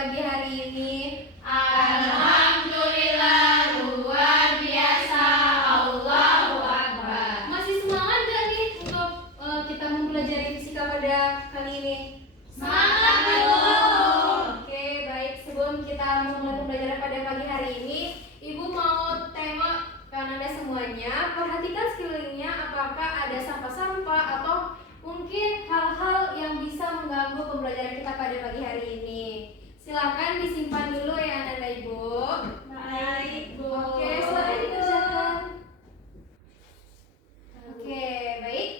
pagi hari ini? Alhamdulillah, luar biasa. Allahu Akbar. Masih semangat gak nih untuk kita mempelajari fisika pada kali ini? Semangat, Bu. Oke, baik. Sebelum kita memulai pembelajaran pada pagi hari ini, Ibu mau tema Anda semuanya. Perhatikan sekelilingnya apakah ada sampah-sampah atau mungkin hal-hal yang bisa mengganggu pembelajaran kita pada pagi hari ini. Silakan disimpan dulu ya Anda Ibu. Baik, Bu. Oke, silakan dikerjakan. Oke, baik.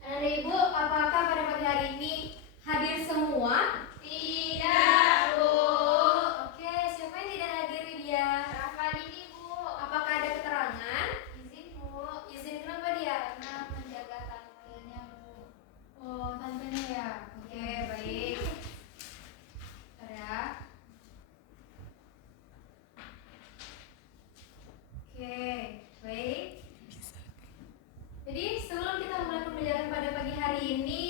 Anda Ibu, apakah pada pagi hari ini hadir semua? Tidak, Bu. Oke, siapa yang tidak hadir dia? Rafa ini, Bu. Apakah ada keterangan? Izin, Bu. Izin kenapa dia? Karena menjaga tantenya, Bu. Oh, tantenya ya. Oke, baik. Bentar ya. Oke, baik. Jadi sebelum kita mulai pembelajaran pada pagi hari ini,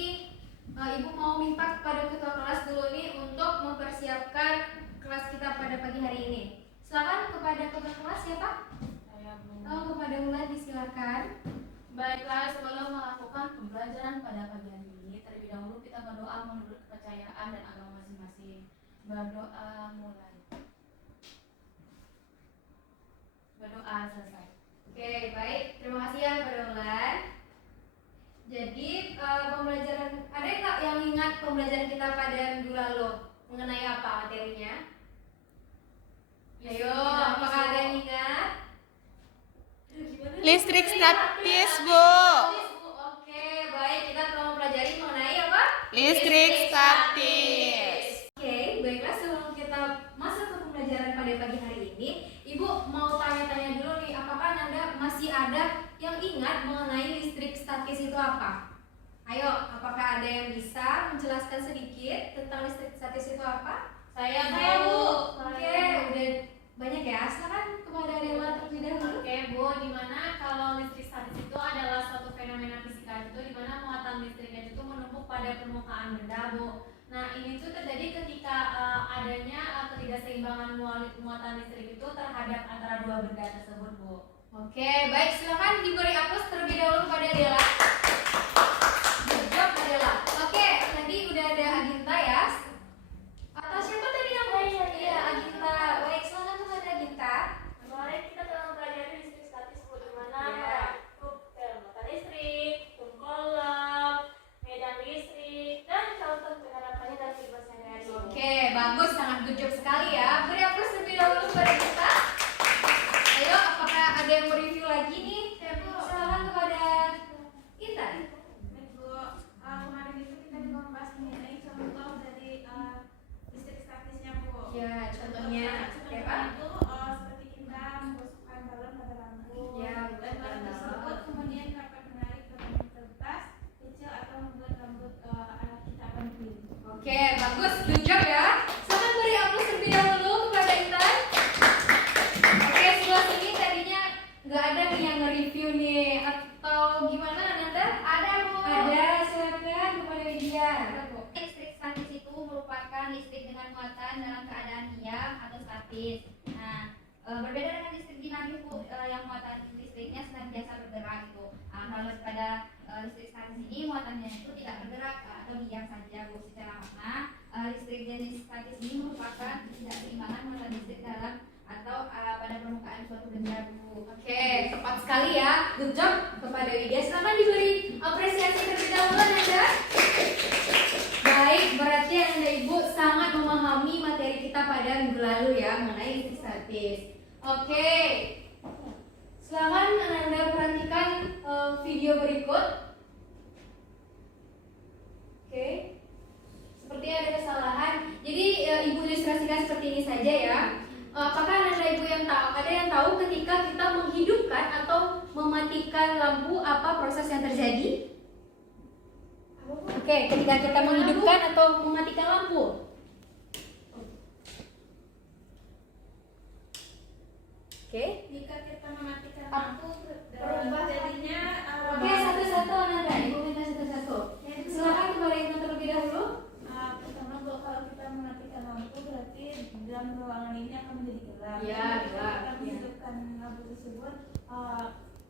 Ibu mau minta kepada ketua kelas dulu nih untuk mempersiapkan kelas kita pada pagi hari ini. Silakan kepada ketua kelas ya Pak. Saya, Bu. Kepada Wulan disilakan. Baiklah, sebelum melakukan pembelajaran pada pagi hari ini, terlebih dahulu kita berdoa menurut kepercayaan dan agama masing-masing. Berdoa mulai. Berdoa selesai. Oke, baik. Terima kasih ya kepada Wulan. Jadi pembelajaran, ada nggak yang ingat pembelajaran kita pada minggu lalu mengenai apa materinya? Ayo, apakah ada yang ingat? Listrik statis, Bu. Oke, baik. Kita telah mempelajari mengenai apa? Listrik statis. Oke, baiklah. Sebelum kita masuk ke pembelajaran pada pagi hari ini, Ibu mau tanya-tanya dulu nih, apakah Anda masih ada yang ingat mengenai listrik statis itu apa? Ayo, apakah ada yang bisa menjelaskan sedikit tentang listrik statis itu apa? Saya, Bu. Bu. Oke, udah banyak ya. Silakan kepada Dela terlebih dahulu. Oke, Bu, dimana kalau listrik statis itu adalah suatu fenomena fisika itu dimana muatan listriknya itu menumpuk pada permukaan benda, Bu. Nah, ini tuh terjadi ketika adanya ketidakseimbangan muatan listrik itu terhadap antara dua benda tersebut, Bu. Oke, baik. Silakan diberi aplaus terlebih dahulu kepada Dela. Good job, Dela. Oke, tadi udah ada Aginta ya. Atau siapa tadi yang Iya, Aginta. Baik, silakan kepada Aginta. Kemarin kita telah mempelajari listrik statis, Bu, di mana Ya. muatan listrik, kolom, medan listrik, dan contoh penerapannya dalam kehidupan sehari-hari. Oke, bagus, sangat good job sekali ya. Beri aplaus terlebih dahulu kepada kita. Ayo, apakah ada yang mau review lagi nih? Silakan kepada Intan. Bu, kemarin itu kita juga membahas mengenai contoh dari listrik statisnya, Bu. Ya, contohnya Contohnya apa? itu seperti kita menggosokkan balon pada lampu. Ya, Dan balon tersebut kemudian dapat menarik rambut kertas kecil atau membuat rambut anak kita berdiri. Oke, bagus, good job ya. Silakan beri aplaus terlebih dahulu kepada Intan. Oke, sebelah sini tadinya nggak ada nih yang nge-review nih, atau gimana Nanda? Ada, Bu. Ada, silakan kepada Widya. Listrik statis itu merupakan listrik dengan muatan dalam keadaan diam atau statis. Nah, berbeda dengan listrik dinamis, Bu, yang muatan listriknya senantiasa bergerak gitu. Kalau pada listrik statis ini muatannya itu tidak bergerak atau diam saja, Bu. Secara makna, listrik jenis statis ini merupakan ketidakseimbangan muatan listrik dalam atau pada permukaan suatu benda, Bu. Oke, tepat sekali ya. Good job kepada Widya. Silakan diberi apresiasi terlebih dahulu Nanda. Baik, berarti Anda Ibu sangat memahami materi kita pada minggu lalu ya mengenai listrik statis. Oke, silakan Anda perhatikan video berikut. Oke, sepertinya ada kesalahan. Jadi Ibu ilustrasikan seperti ini saja ya. Apakah Anda Ibu yang tahu? Ada yang tahu ketika kita menghidupkan atau mematikan lampu apa proses yang terjadi? Oke, ketika kita menghidupkan atau mematikan lampu. Oke. Jika kita mematikan Ap- lampu, berubah jadinya Oke, satu-satu Nanda. Ibu minta satu-satu. Silakan kepada yang terlebih dahulu. pertama, Bu, kalau kita mematikan dalam ruangan ini akan menjadi gelap. Iya, Jadi, gelap, kita iya. menghidupkan lampu tersebut,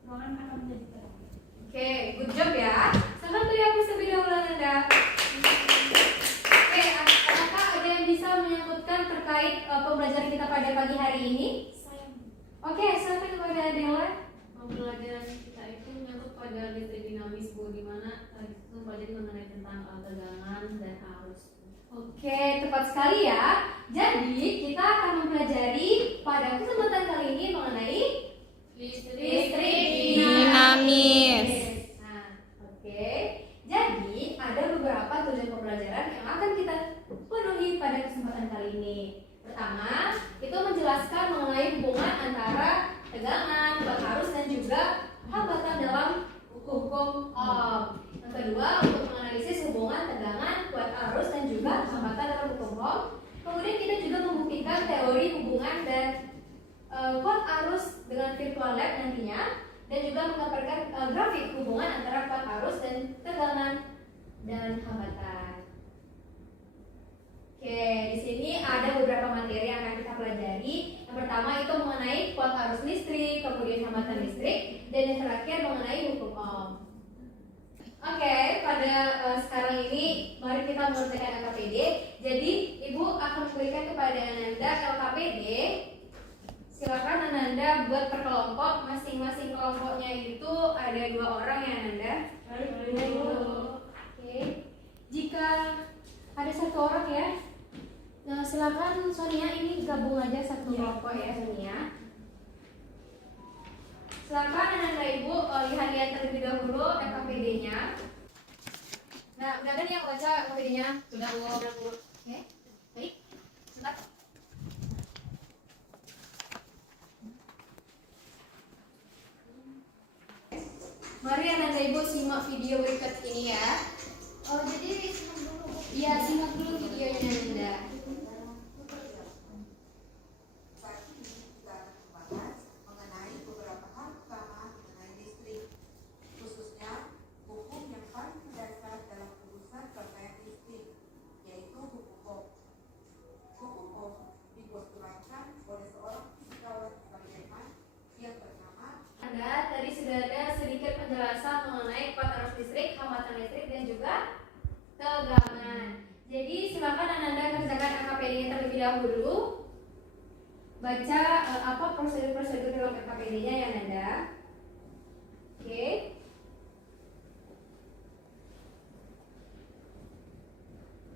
ruangan akan menjadi terang. Oke, good job ya. Silakan beri apresiasi terlebih dahulu Ananda. Oke, apakah ada yang bisa menyebutkan terkait pembelajaran kita pada pagi hari ini? Oke, silakan kepada Adela. Pembelajaran kita itu menyangkut pada listrik dinamis Bu, di mana itu mempelajari mengenai tentang tegangan dan arus. Oke, tepat sekali ya. Jadi, kita akan mempelajari pada kesempatan kali ini mengenai listrik Dinamis. Nah, oke. Jadi, ada beberapa tujuan pembelajaran yang akan kita penuhi pada kesempatan kali ini. Pertama, itu menjelaskan mengenai hubungan antara tegangan, kuat arus, dan juga hambatan dalam hukum Ohm. Yang kedua, untuk menganalisis hubungan tegangan, kuat arus, dan juga hambatan dalam hukum Ohm. Kemudian kita juga membuktikan teori hubungan dan kuat arus dengan virtual lab nantinya, dan juga menggambarkan grafik hubungan antara kuat arus dan tegangan dan hambatan. Oke, di sini ada beberapa materi yang akan kita pelajari. Yang pertama itu mengenai kuat arus listrik, kemudian hambatan listrik, dan yang terakhir mengenai hukum Ohm. Oke, pada sekarang ini mari kita mengerjakan LKPD. Jadi, Ibu akan memberikan kepada Ananda LKPD. Silakan Ananda buat per kelompok. Masing-masing kelompoknya itu ada 2 orang ya Ananda. Oke. Jika ada 1 orang ya, nah, silakan Sonia ini gabung aja satu kelompok ya Sonia. Silakan Ananda Ibu lihat terlebih dahulu LKPD-nya. Nah, udah kan yang baca LKPD-nya? Sudah Bu. Oke. Baik. Sebentar. Mari Ananda Ibu simak video berikut ini ya. Oh, jadi simak dulu. Iya, simak dulu videonya Ananda. Mengenai beberapa hal utama mengenai listrik, khususnya hukum yang paling mendasar dalam urusan rangkaian listrik, yaitu hukum Ohm. Hukum Ohm dipostulatkan oleh seorang fisikawan Jerman yang bernama. Anda tadi sudah ada sedikit penjelasan mengenai kuat arus listrik, hambatan listrik, dan juga tegangan. Jadi silakan Ananda kerjakan LKPD-nya terlebih dahulu. Baca apa prosedur-prosedur dalam LKPD-nya ya Ananda. Oke.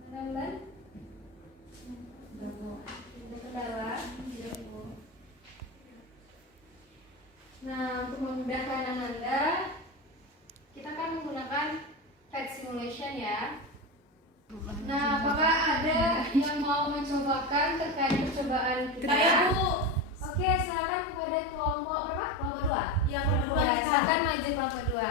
Ananda kendala. Nah, untuk memudahkan Ananda, kita akan menggunakan pet simulation ya. Nah, apakah ada yang mau mencobakan terkait percobaan kita? Saya, Bu. Oke, silakan kepada kelompok berapa? Kelompok 2. Iya, kelompok dua Ya, kita. silakan maju kelompok 2.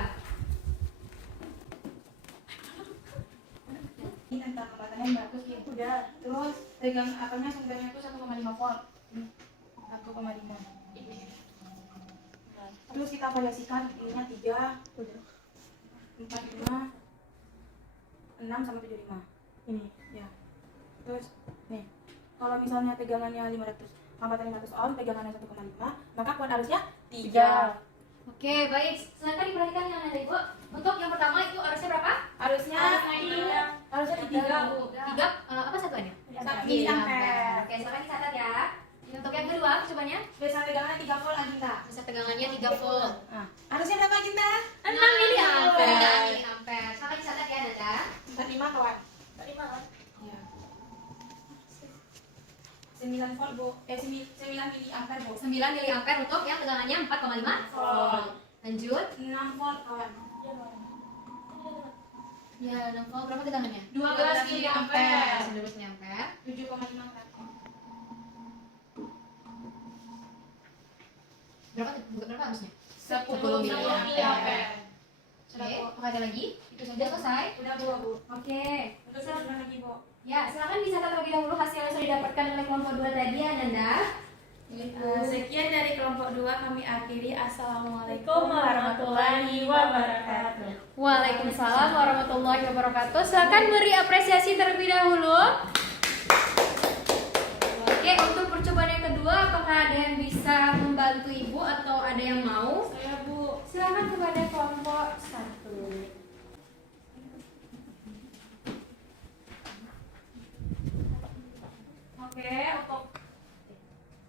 Ini tentang hambatannya bagus ya. Udah, terus tegang apanya sumbernya itu 1,5 volt. 1,5. Terus kita variasikan pilihnya 3, 4, 5, 6 sampai 75. Ini ya. Terus nih, kalau misalnya tegangannya 500, hambatan 500 ohm, tegangannya 1,5, maka kuat arusnya 3. Oke, baik. Silakan diperhatikan yang ada Ibu. Untuk yang pertama itu arusnya berapa? Harusnya harusnya 3, Bu. 3 apa satuannya? Miliampere. Oke, silakan dicatat ya. Untuk yang kedua, cobanya? Biasa tegangannya 3 volt Aginta. Bisa tegangannya 3 volt. Nah, harusnya berapa Aginta? 6 miliampere. 6 miliampere. Silakan dicatat ya, Nanda. 45 kawan. 45 kan? Iya. 9 volt Bu. 9 miliampere Bu. 9 miliampere untuk yang tegangannya 4,5 volt. Lanjut. 6 volt kawan. Ya, 6 volt berapa tegangannya? 12 miliampere. 12 miliampere. 7,5 kan? Berapa harusnya? 10 miliampere. Oke, apakah ada lagi? Itu saja selesai. Udah 2 Bu. Oke. Terus ada lagi Bu. Ya, silakan dicatat terlebih dahulu hasil yang sudah didapatkan oleh kelompok 2 tadi ya, Nanda. Sekian dari kelompok 2 kami akhiri. Assalamualaikum warahmatullahi wabarakatuh. Waalaikumsalam warahmatullahi wabarakatuh. Silakan beri apresiasi terlebih dahulu. Oke, untuk Oke, untuk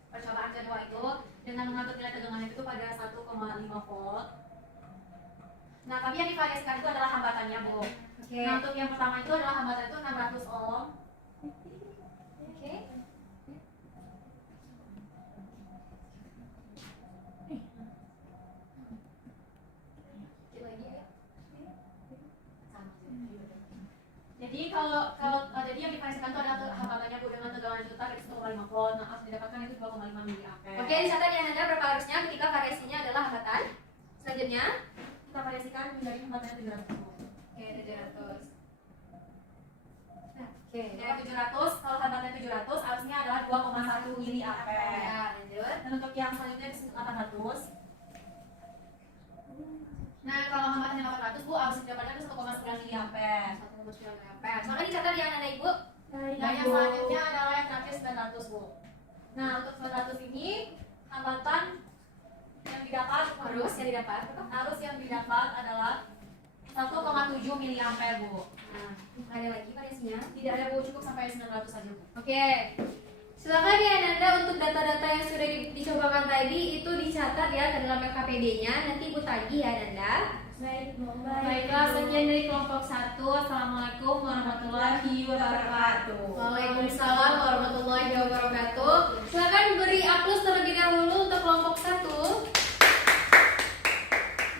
percobaan kedua itu dengan mengatur nilai tegangan itu pada 1,5 volt. Nah, tapi yang divariasikan itu adalah hambatannya, Bu. Oke. Nah, untuk yang pertama itu adalah hambatan itu 600 ohm. Oke. Dikit lagi ya. Jadi jadi yang divariasikan itu adalah hambatannya, Bu, dengan tegangan itu tadi 1,5 volt. Nah, harus didapatkan itu 2,5 mA. Oke, dicatat ya Nanda berapa harusnya ketika variasinya adalah hambatan. Selanjutnya, Kita variasikan menjadi hambatannya 700 volt. oke 700. Oke. Ya, 700, kalau hambatannya 700 harusnya adalah 2,1 mA. Ya, lanjut. Dan untuk yang selanjutnya di 800. Nah, kalau hambatannya 800 Bu harus didapatkan itu 1,9 mA. 1,9 ampere. Maka dicatat ya Nanda Ibu. Dan yang selanjutnya adalah yang terakhir 900, Bu. Nah, untuk 900 ini hambatan yang didapat Harus yang didapat apa? harus yang didapat adalah 1,7 mA, Bu. Nah, ada lagi variasinya. Tidak ada, Bu, cukup sampai 900 saja, Bu. Oke. Silakan ya Nanda untuk data-data yang sudah dicobakan tadi itu dicatat ya ke dalam LKPD-nya. Nanti Ibu tagih ya Nanda. Baiklah, sekian dari kelompok 1. Assalamualaikum warahmatullahi wabarakatuh. Waalaikumsalam warahmatullahi wabarakatuh. Silakan beri aplaus terlebih dahulu untuk kelompok 1.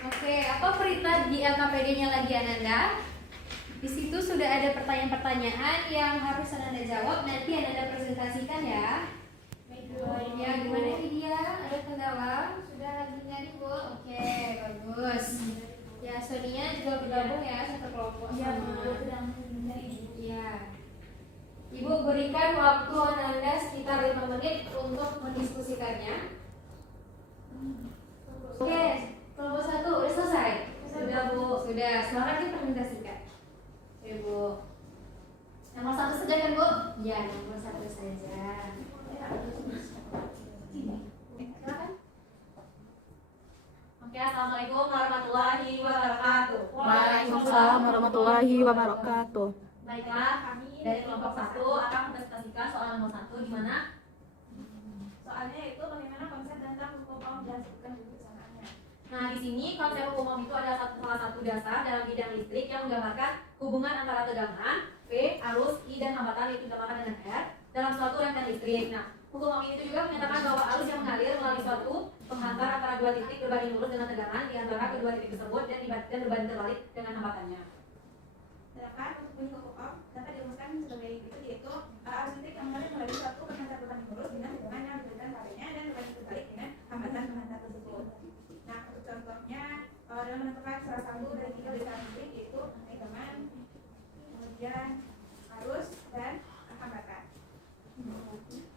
Oke, apa perintah di LKPD-nya lagi Ananda? Di situ sudah ada pertanyaan-pertanyaan yang harus Ananda jawab. Nanti Ananda presentasikan ya. Ya, gimana Vidya? Ada kendala? Sudah lagi nyari Bu? Oke, bagus. Ya, Sonia juga bergabung ya satu kelompok sama. Iya. Ibu berikan waktu Ananda sekitar 5 menit untuk mendiskusikannya. Oke, kelompok 1 udah selesai? Sudah Bu, sudah. Silakan dipresentasikan. Oke Bu. Nomor 1 saja kan Bu? Ya, nomor 1 saja. Silakan. Oke, assalamualaikum warahmatullahi wabarakatuh. Waalaikumsalam warahmatullahi wabarakatuh. Baiklah, kami dari kelompok 1 akan mempresentasikan soal nomor 1 di mana Soalnya itu bagaimana konsep tentang hukum Ohm dan sebutkan dulu kesamaannya. Nah, di sini konsep hukum Ohm itu adalah salah satu dasar dalam bidang listrik yang menggambarkan hubungan antara tegangan, V, arus, I, dan hambatan yaitu dinamakan dengan R dalam suatu rangkaian listrik. Nah, hukum Ohm ini juga menyatakan bahwa arus yang mengalir melalui suatu penghantar antara dua titik berbanding lurus dengan tegangan di antara kedua titik tersebut dan berbanding terbalik dengan hambatannya. Sedangkan untuk bunyi hukum Ohm dapat dirumuskan sebagai berikut, yaitu arus listrik yang mengalir melalui suatu penghantar berbanding lurus dengan tegangan yang diberikan padanya dan berbanding terbalik dengan hambatan penghantar tersebut. Nah, untuk contohnya dalam menentukan salah satu dari 3 beritaan listrik, yaitu tegangan, kemudian arus, dan hambatan.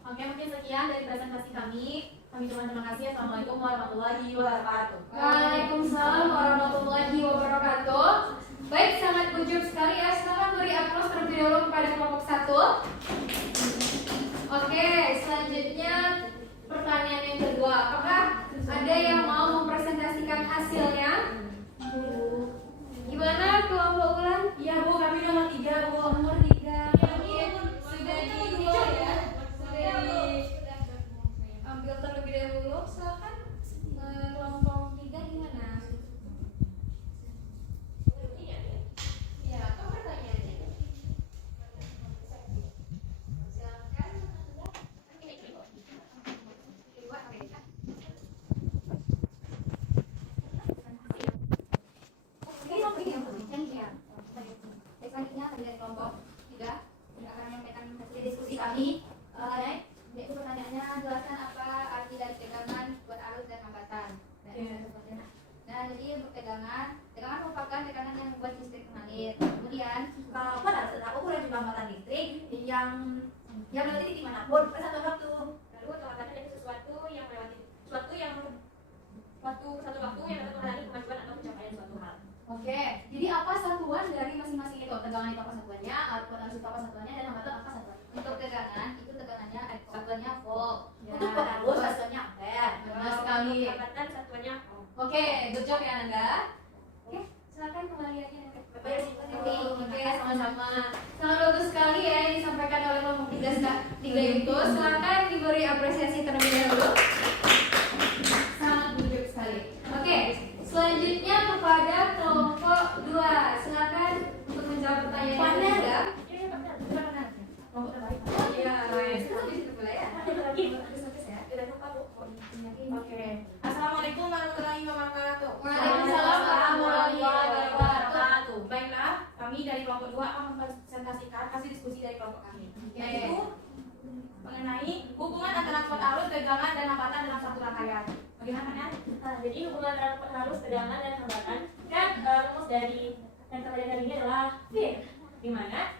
Oke, mungkin sekian dari presentasi kami. Kami ucapkan terima kasih. Assalamualaikum warahmatullahi wabarakatuh. Waalaikumsalam warahmatullahi wabarakatuh. Baik, sangat ujub sekali ya. Silakan beri aplaus terlebih dahulu kepada kelompok 1. Oke, selanjutnya pertanyaan yang kedua. Apakah ada yang mau mempresentasikan hasilnya? Gimana kelompok ulang? Iya, Bu, kami nomor 3, Bu. Nomor 3. Sudah dihitung ya? Sudah diambil terlebih dahulu. Silakan kelompok 3 gimana? Ya, apa pertanyaannya? Silakan. Ibu Amerika. Selanjutnya dari kelompok 3 akan menyampaikan hasil diskusi kami. Yaitu pertanyaannya, jelaskan apa arti dari tegangan buat arus dan hambatan. Nah, jadi untuk tegangan merupakan tekanan yang membuat listrik mengalir. Kemudian Kalau pada saat ukuran jumlah hambatan listrik yang melewati titik manapun pada satu waktu. Lalu hambatannya adalah sesuatu yang melewati satu waktu yang dapat menghalangi kemajuan atau pencapaian suatu hal. oke, jadi apa satuan dari masing-masing itu? Tegangan itu apa satuannya, arus itu apa satuannya, dan hambatan apa satuannya? Untuk tegangan itu tegangannya satuannya volt. Untuk penarus satuannya ampere. Benar sekali. Hambatan satuannya ohm. Oke, good job ya Nanda. Oke, silakan kembali lagi Nanda. Oke, sama-sama. Sangat bagus sekali ya yang disampaikan oleh kelompok 3 3 itu silakan diberi apresiasi terlebih dahulu. Sangat bujuk sekali. Oke, selanjutnya kepada kelompok 2. Silakan untuk menjawab pertanyaan yang ketiga. Kelompok terbaik. Iya, itu boleh ya. Oke. Assalamualaikum warahmatullahi wabarakatuh. Waalaikumsalam warahmatullahi wabarakatuh. Baiklah, kami dari kelompok 2 akan mempresentasikan hasil diskusi dari kelompok kami, yaitu mengenai hubungan antara kuat arus, tegangan, dan hambatan dalam satu rangkaian. Bagaimana kan? Jadi hubungan antara arus, tegangan, dan hambatan kan rumus dari yang terkait dari ini adalah V, di mana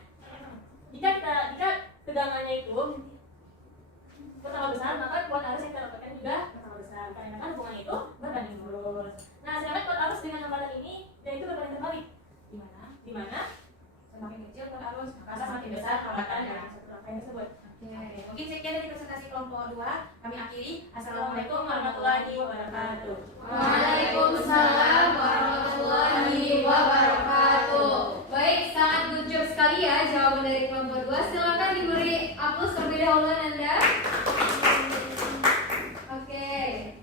jika tegangannya itu bertambah besar, maka kuat arus yang kita dapatkan juga bertambah besar. Karena kan hubungan itu berbanding lurus. Nah, sedangkan kuat arus dengan hambatan ini yaitu berbanding terbalik. Di mana Semakin kecil kuat arus, maka semakin besar hambatan dalam satu rangkaian tersebut. Mungkin sekian dari presentasi kelompok 2. Kami akhiri. Assalamualaikum warahmatullahi wabarakatuh. Waalaikumsalam warahmatullahi wabarakatuh. Baik, sangat bujuk sekali ya jawaban dari kelompok 2. Silakan diberi aplaus terlebih dahulu Nanda. Oke,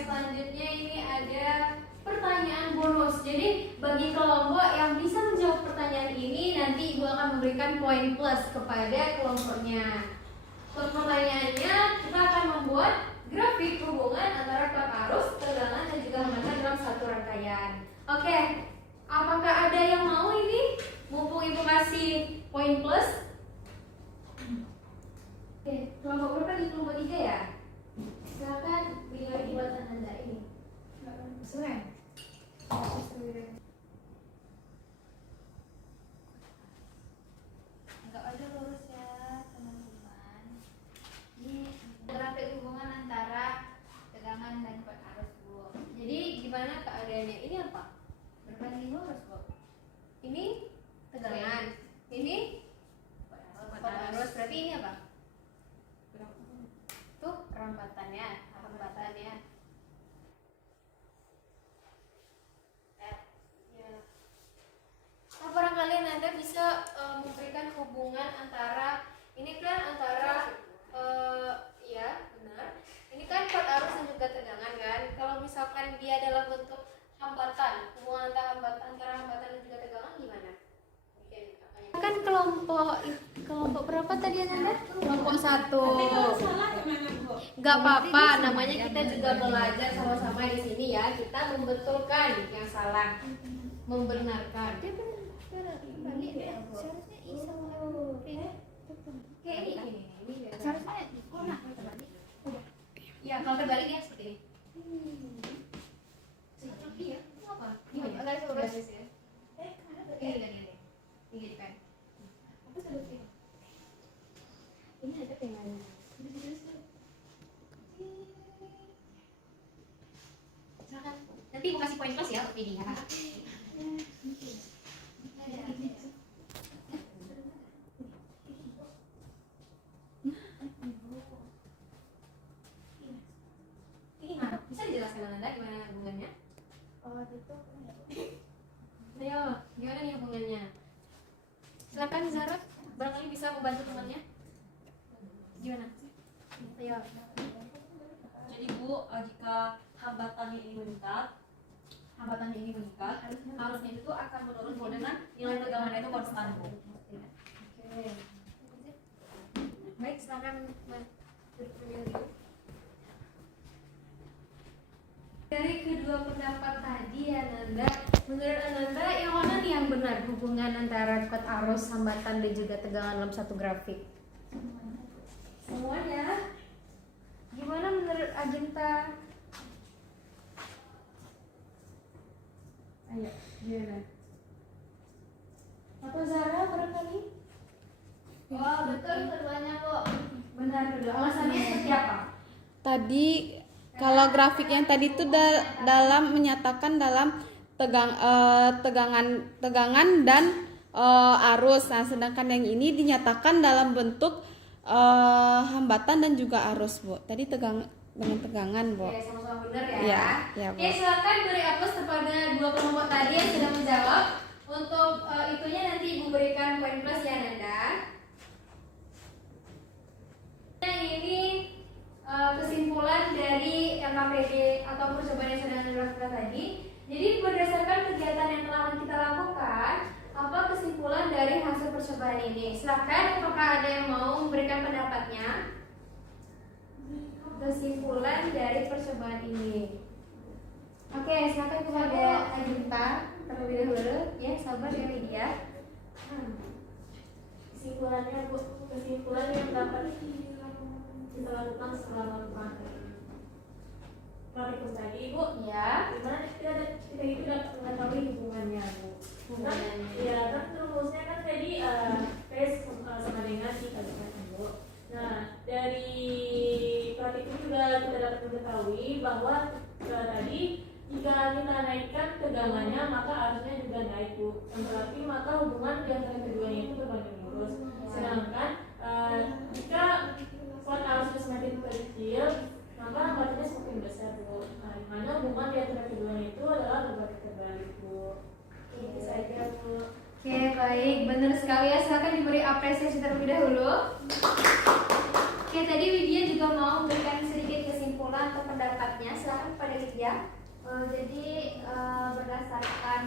selanjutnya ini ada pertanyaan bonus. Jadi bagi kelompok yang bisa menjawab pertanyaan ini, nanti Ibu akan memberikan poin plus kepada kelompoknya. Untuk pertanyaannya, kita akan membuat grafik hubungan antara kuat arus, tegangan, dan juga hambatan dalam satu rangkaian. Oke, apakah ada yang mau ini? Mumpung Ibu kasih poin plus. Oke, kelompok berapa di kelompok 3 ya? Silakan bila buatan Anda ini. Suren. Enggak ada lurus ya teman-teman. Ini grafik hubungan antara tegangan dan kuat arus, Bu. Jadi gimana keadaannya? Ini apa? Berbanding lurus, Bu. Ini tegangan. Ini kuat arus. Berarti ini apa? Tuh hambatannya. Nah, barangkali Anda bisa memberikan hubungan antara ini kan antara ya benar. Ini kan kuat arus dan juga tegangan kan. Kalau misalkan dia dalam bentuk hambatan, hubungan antara hambatan dan juga tegangan gimana? Kan kelompok berapa tadi Anda? Kelompok 1. Gak apa-apa, namanya kita juga belajar sama-sama di sini ya. Kita membetulkan yang salah, membenarkan. Balik ya, Bu. Seharusnya iso. Kayak ini. Seharusnya kona terbalik. Ya, kalau terbalik ya seperti ini. Iya, apa? Gimana? Agak lurus ya. Ini kan. Ini ada pengen. Silakan. Nanti mau kasih poin plus ya untuk ini ya. Bisa dijelaskan Anda gimana hubungannya? Ayo, gimana nih hubungannya? Silakan Zara, barangkali bisa membantu temannya. Gimana? Ayo. Jadi Bu, jika hambatannya ini meningkat, harusnya itu akan menurun Bu dengan nilai tegangannya itu konstan Bu. Oke. Baik, silakan duduk terlebih dahulu. Dari kedua pendapat tadi ya Nanda, menurut Ananda yang mana nih yang benar hubungan antara kuat arus, hambatan dan juga tegangan dalam satu grafik? Semuanya. Gimana menurut Agenta? Ayo, gimana? Atau Zara barangkali? Oh, betul keduanya, Bu. Benar kedua. Alasannya seperti apa? Tadi kalau grafik yang tadi itu dalam menyatakan dalam tegangan dan arus. Nah, sedangkan yang ini dinyatakan dalam bentuk hambatan dan juga arus, Bu. Tadi dengan tegangan, Bu. Oke, sama-sama benar ya. Iya, iya, Bu. Oke, silakan beri aplaus kepada dua kelompok tadi yang sudah menjawab. Untuk itunya nanti Ibu berikan poin plus ya Nanda. silakan apakah ada yang mau memberikan pendapatnya? Kesimpulan dari percobaan ini. Oke, silakan kepada Ajunta terlebih dahulu. Ya, sabar ya Lydia. Kesimpulannya Bu, kesimpulan yang dapat kita lakukan setelah melakukan praktikum tadi Bu, Ya. dimana kita itu dapat mengetahui hubungannya Bu. Kan, ya kan rumusnya kan tadi P sama dengan I kalikan Bu. Nah dari praktikum juga kita dapat mengetahui bahwa tadi jika kita naikkan tegangannya maka arusnya juga naik Bu. Yang berarti maka hubungan di antara keduanya itu berbanding lurus. Sedangkan jika kuat arusnya semakin kecil maka hambatannya semakin besar Bu. Nah, di mana hubungan di antara keduanya itu adalah berbanding terbalik Bu. Itu saja Bu. Oke, baik, benar sekali ya. Silakan diberi apresiasi terlebih dahulu. Oke, tadi Widya juga mau memberikan sedikit kesimpulan atau pendapatnya. Silakan kepada Widya. Jadi berdasarkan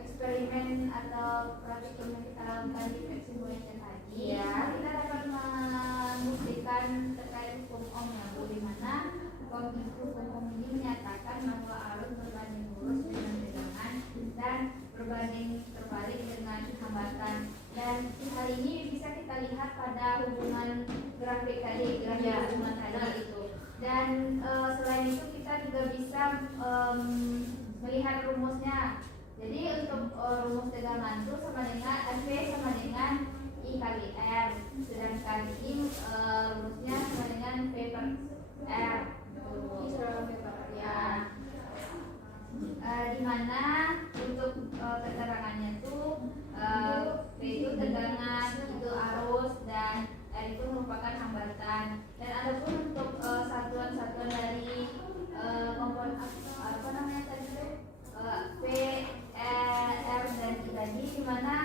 eksperimen atau praktikum yang kita lakukan di Pep Simulation tadi, Ya. kita dapat membuktikan terkait hukum Ohm ya Bu, di mana hukum Ohm ini menyatakan bahwa arus berbanding lurus dengan tegangan dan berbanding terbalik dengan hambatan. Dan hal ini bisa kita lihat pada hubungan grafik tadi, grafik hubungan tadi itu. Dan selain itu kita juga bisa melihat rumusnya. Jadi untuk rumus tegangan itu sama dengan V sama dengan I kali R. Sedangkan ini rumusnya sama dengan V per R. Ya. Di mana untuk keterangannya itu V itu tegangan, itu arus, dan R itu merupakan hambatan. Dan adapun untuk satuan-satuan dari komponen apa namanya tadi itu P, R dan I tadi, di mana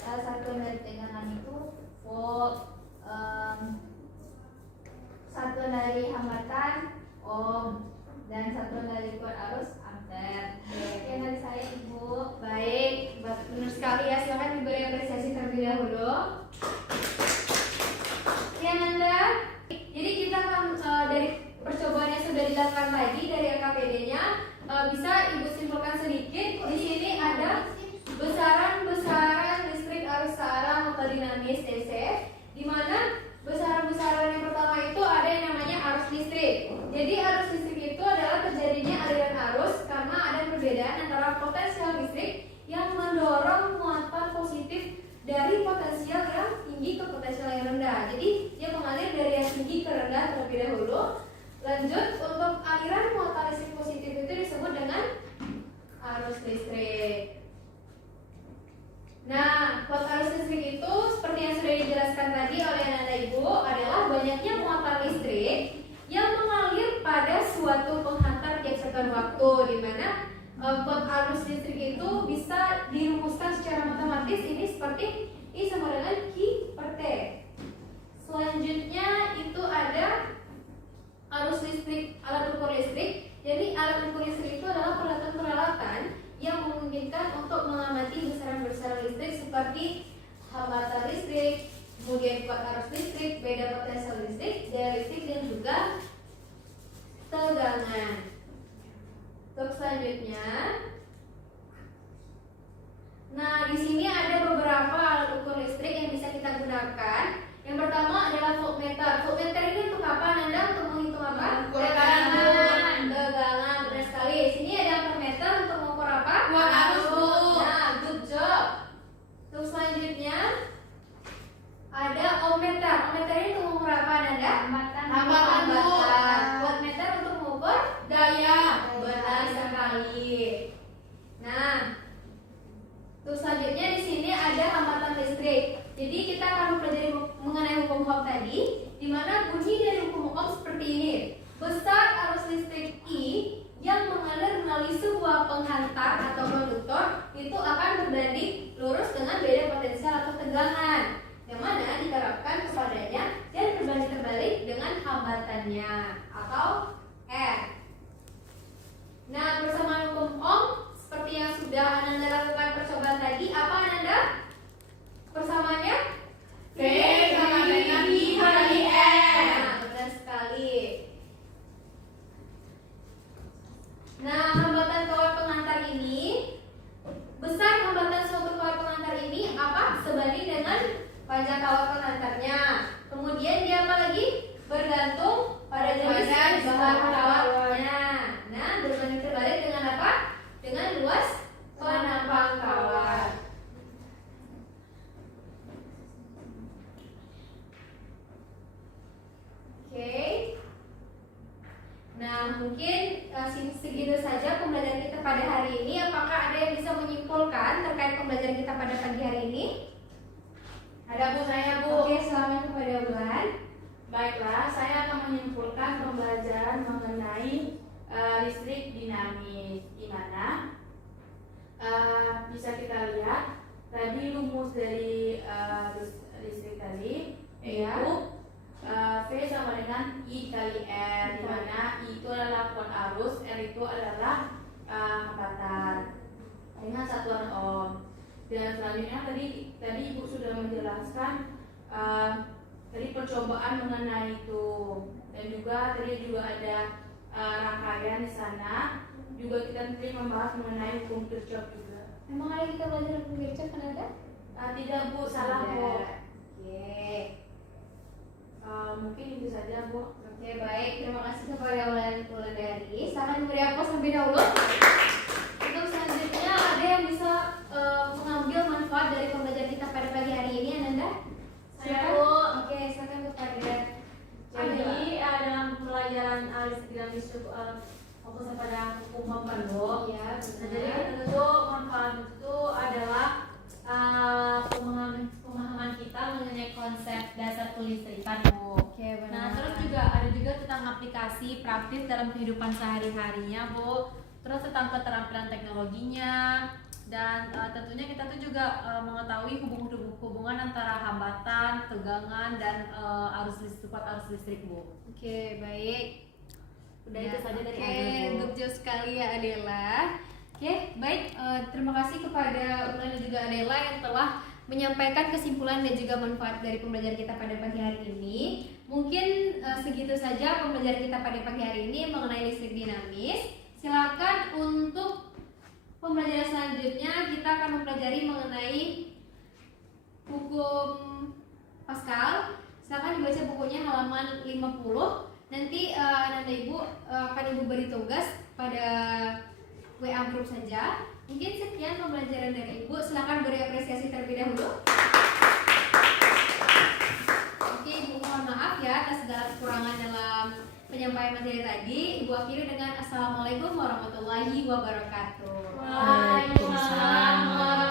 satuan dari tegangan itu volt, satuan dari hambatan ohm, dan satuan dari kuat arus ampere. Sekian dari saya Ibu. Baik, benar sekali ya. Silakan diberi apresiasi terlebih dahulu. Oke, Nanda. Jadi kita akan dari percobaan yang sudah dilakukan tadi dari RKPD-nya bisa Ibu simpulkan sedikit. Di sini ada besaran-besaran listrik arus searah atau dinamis DC, di mana besaran-besaran yang pertama itu ada yang namanya arus listrik. Jadi arus listrik itu adalah terjadinya aliran arus karena ada perbedaan antara potensial listrik yang mendorong muatan positif dari potensial yang tinggi ke potensial yang rendah. Jadi dia mengalir dari yang tinggi ke rendah terlebih dahulu. Lanjut, untuk aliran muatan listrik positif itu disebut dengan arus listrik. Nah, kuat arus listrik itu seperti yang sudah dijelaskan tadi oleh Nanda Ibu adalah banyaknya muatan listrik yang mengalir pada suatu penghantar tiap satuan waktu, di mana kuat arus listrik itu bisa dirumuskan secara matematis ini seperti I sama dengan Q per T. Selanjutnya itu ada arus listrik, alat ukur listrik. Jadi alat ukur listrik itu adalah peralatan-peralatan yang memungkinkan untuk mengamati besaran-besaran listrik seperti hambatan listrik, kemudian kuat arus listrik, beda potensial listrik, daya listrik, dan juga tegangan. Untuk selanjutnya, nah di sini ada beberapa alat ukur listrik yang bisa kita gunakan. Yang pertama adalah voltmeter. Voltmeter ini untuk apa, Nanda? Untuk menghitung apa? Tegangan. Tegangan, benar sekali. Sini ada ampermeter untuk mengukur apa? Kuat arus, Bu. Nah, good job. Untuk selanjutnya ada ohmmeter. Ohmmeter ini untuk mengukur apa, Nanda? Hambatan, Bu. Voltmeter untuk mengukur daya. Benar sekali. Nah, untuk selanjutnya di sini ada hambatan listrik. Jadi kita akan mempelajari mengenai hukum Ohm tadi, di mana bunyi dari hukum Ohm seperti ini. Besar arus listrik I yang mengalir melalui sebuah penghantar atau konduktor itu akan berbanding lurus dengan beda potensial atau tegangan, yang mana diterapkan kepadanya dan berbanding terbalik dengan hambatannya atau R. Nah, persamaan hukum Ohm seperti yang sudah Ananda lakukan percobaan tadi, apa Ananda? panjang kawat pengantarnya. Kemudian dia apa lagi? Bergantung pada jenis bahan kawatnya. Nah, berbanding terbalik dengan apa? Dengan luas penampang kawat. Oke. Nah, mungkin segitu saja pembelajaran kita pada hari ini. Apakah ada yang bisa menyimpulkan terkait pembelajaran kita pada pagi hari ini? Ada Bu, saya Bu. Oke, selamat kepada Bulan. Baiklah, saya akan menyimpulkan pembelajaran mengenai listrik dinamis, di mana bisa kita lihat tadi rumus dari listrik tadi yaitu V sama dengan I kali R, di mana I itu adalah kuat arus, R itu adalah hambatan dengan satuan ohm. Dan selanjutnya tadi Ibu sudah menjelaskan tadi percobaan mengenai itu, dan juga tadi juga ada rangkaian di sana. Juga kita nanti membahas mengenai hukum Kirchhoff juga. Memang ada kita belajar hukum Kirchhoff kan ada? Tidak Bu, salah Bu. Oke. Mungkin itu saja Bu. Oke, baik. Terima kasih kepada Wulandari. Silakan memberi aplaus terlebih dahulu. Untuk selanjutnya ada yang bisa mengambil manfaat dari pembelajaran kita pada pagi hari ini, Ananda? Saya, Silakan. Bu. Oke, silakan kepada Jadi dalam pelajaran listrik dinamis itu fokus pada hukum Ohm Bu. Ya, Nah, jadi tentu manfaat itu adalah pemahaman kita mengenai konsep dasar kelistrikan Bu. Oke, benar. Nah, terus juga ada juga tentang aplikasi praktis dalam kehidupan sehari-harinya Bu. Terus tentang keterampilan teknologinya, dan tentunya kita tuh juga mengetahui hubungan antara hambatan, tegangan, dan arus listrik Bu. Oke, baik. Udah itu saja dari Oke, Ade, Bu. good job sekali ya Adela. Oke, baik. Terima kasih kepada Ulan dan juga Adela yang telah menyampaikan kesimpulan dan juga manfaat dari pembelajaran kita pada pagi hari ini. Mungkin segitu saja pembelajaran kita pada pagi hari ini mengenai listrik dinamis. Silakan untuk pembelajaran selanjutnya kita akan mempelajari mengenai hukum Pascal. Silakan dibaca bukunya halaman 50. Nanti Nanda Ibu akan Ibu beri tugas pada WA grup saja. Mungkin sekian pembelajaran dari Ibu. Silakan beri apresiasi terlebih dahulu. Oke, Ibu mohon maaf ya atas segala kekurangan dalam penyampaian materi tadi. Ibu akhiri dengan Assalamualaikum warahmatullahi wabarakatuh. Waalaikumsalam.